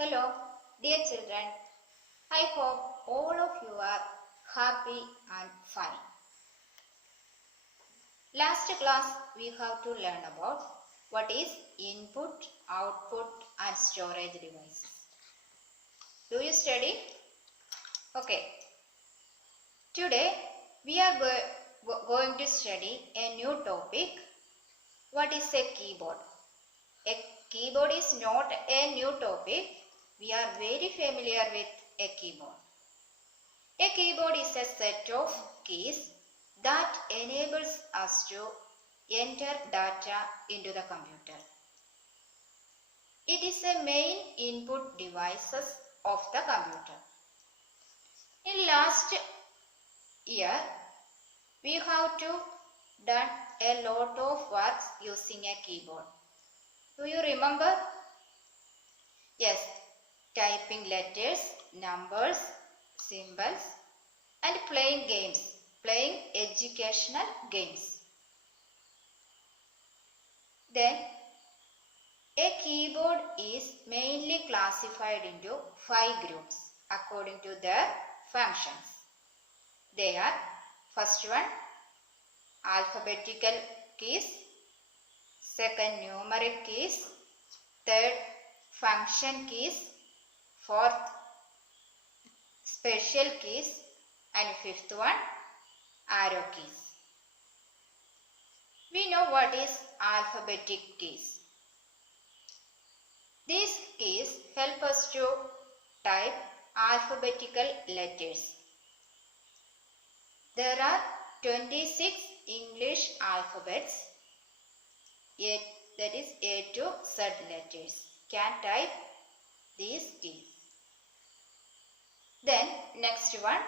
Hello, dear children. I hope all of you are happy and fine. Last class we have to learn about what is input, output and storage devices. Do you study? Okay. Today we are going to study a new topic. What is a keyboard? A keyboard is not a new topic. We are very familiar with a keyboard. A keyboard is a set of keys that enables us to enter data into the computer. It is a main input devices of the computer. In last year, we have done a lot of works using a keyboard. Do you remember? Yes, typing letters, numbers, symbols and playing games, playing educational games. Then a keyboard is mainly classified into 5 groups according to their functions. They are first one alphabetical keys, second numeric keys, third function keys, fourth special keys and fifth one arrow keys. We know what is alphabetic keys. These keys help us to type alphabetical letters. There are 26 English alphabets, that is A to Z letters. Can type these keys. Then next one,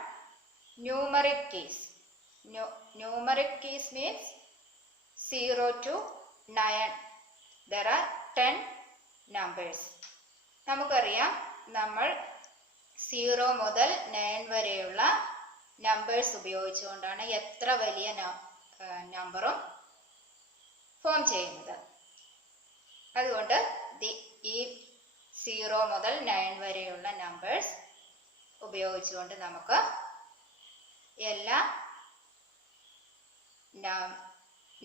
numeric keys. Numeric keys means 0 to 9. There are 10 numbers. നമുക്കറിയാം നമ്മൾ 0 മുതൽ 9 വരെയുള്ള numbers ഉപയോഗിച്ചുകൊണ്ടാണ് എത്ര വലിയ നമ്പറും form ചെയ്യുന്നത്. അതുകൊണ്ട് ഈ 0 മുതൽ 9 വരെയുള്ള നമ്പേഴ്സ് ഉപയോഗിച്ചുകൊണ്ട് നമുക്ക് എല്ലാ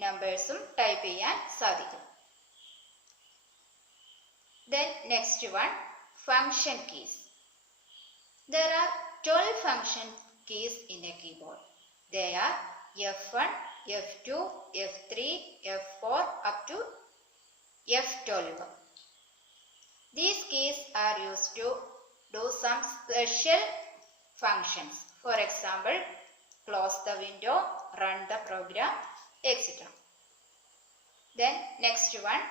നമ്പേഴ്സും ടൈപ്പ് ചെയ്യാൻ സാധിക്കും. Then next one, function keys. There are 12 function keys in a keyboard. They are F1, F2, F3, F4 up to F12. These keys are used to do some special functions. For example, close the window, run the program, etc. Then next one,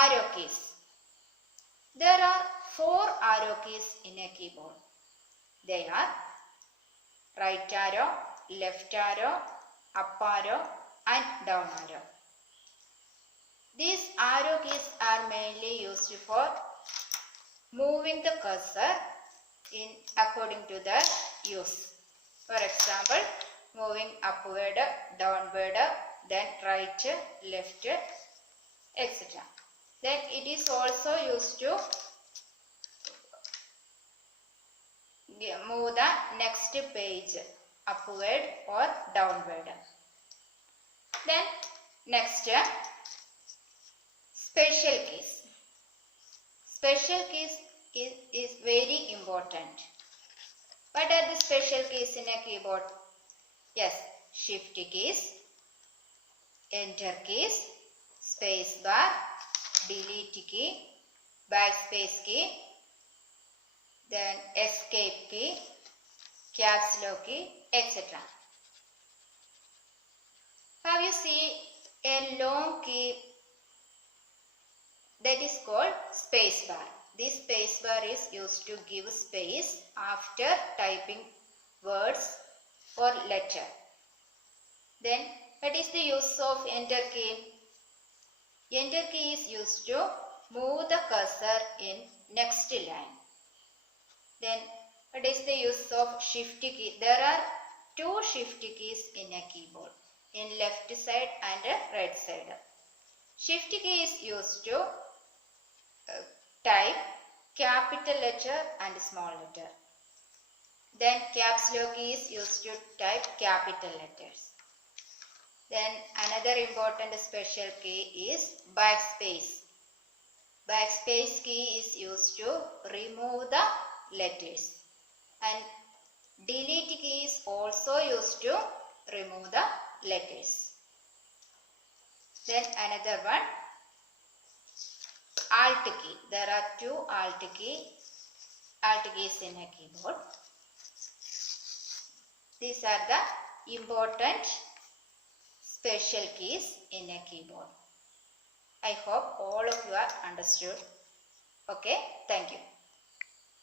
arrow keys. There are 4 arrow keys in a keyboard. They are right arrow, left arrow, up arrow and down arrow. These arrow keys are mainly used for moving the cursor according to the use. For example, moving upward, downward, then right, left, etc. Then it is also used to move the next page upward or downward. Then next, special keys. Special keys is very important. What are the special keys in a keyboard? Yes, shift keys, enter keys, space bar, delete key, backspace key, then escape key, caps lock key, etc. Have you seen a long key that is called space bar? This space bar is used to give space after typing words or letter. Then what is the use of enter key? Enter key is used to move the cursor in next line. Then what is the use of shift key? There are 2 shift keys in a keyboard, in left side and right side. Shift key is used to type capital letter and small letter. Then caps lock is used to type capital letters. Then another important special key is backspace. Backspace key is used to remove the letters. And delete key is also used to remove the letters. Then another one, Alt key. There are two Alt keys in a keyboard. These are the important special keys in a keyboard. I hope all of you are understood. Okay, thank you.